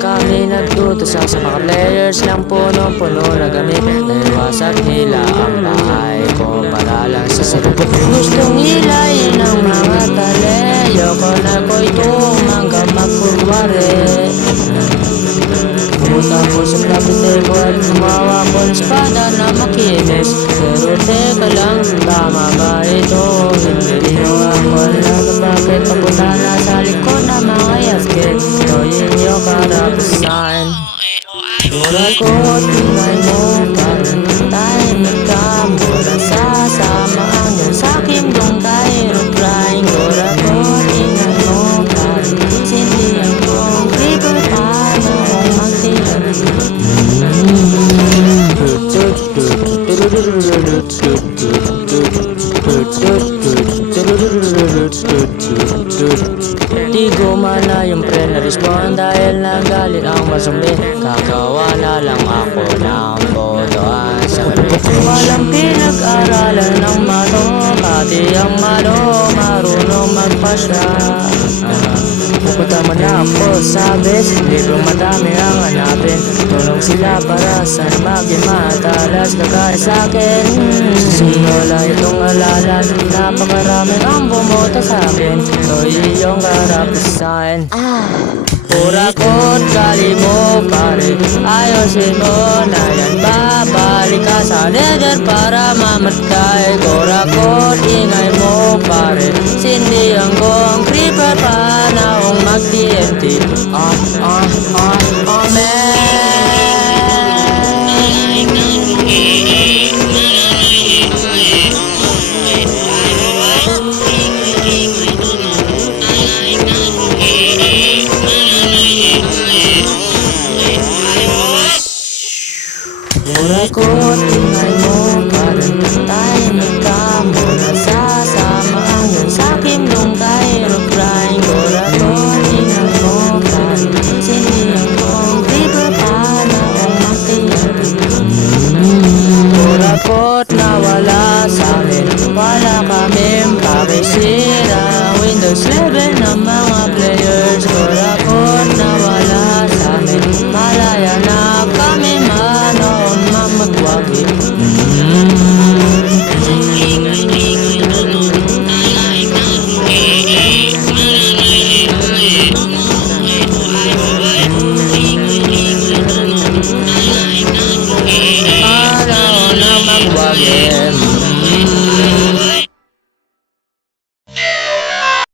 Kami nagtutusak sa mga players ng punong-puno na gamit. Naiwasak nila ang bahay ko para lang sa sarupot. Gustong hilayin ng mga taleyo ko na ko'y tumangga magkunwari. Pumunta ko sa floppy table at gumawa ko ng espada na makinis. Pero teka lang, tama ba ito? Hindi nyo ako alam bakit papunta na sa likod ng mga yasket. Ito yung karapasan. Mura ko at tingay mo parang tayo nagkamura. Sasama ang iyong sakim dong tayo crying. Mura ko at tingay mo parang sindihan kong creeper paano kung magtiyan. Di gumana yung pre na respond dahil nagalit ang masumli. Kagawa na lang ako ng botohan sa kalupit. Walang pinag-aralan ng mato, pati ang malo marunong magpasya. Pupunta man ako sa best, librong madami ang hanapin. Tulong sila para sana maging matalas kagaya sa'kin. Sino lang itong alalan, napakaraming ang bumoto sa'kin. Ito iyong karapasan. Pura ko't gali mo pare, ayusin mo na yan. Babalik ka sa nether para mamatay. Pura ko't ingay mo pare, sindihan ko ang creeper panahong mag-TNT. Mura ko tingay mo parang tayo nagkamura. Sasama ang iyong sakim nung tayo crying. Mura ko tingay mo parang sindihan kong creeper panahong magtiyan. Mura ko't nawala sa'min, wala kaming pakisira. Windows 11 ng mga players. Mura ko't nawala sa'min, malaya na kami manoon mamagwagi. Manoon na magwagi.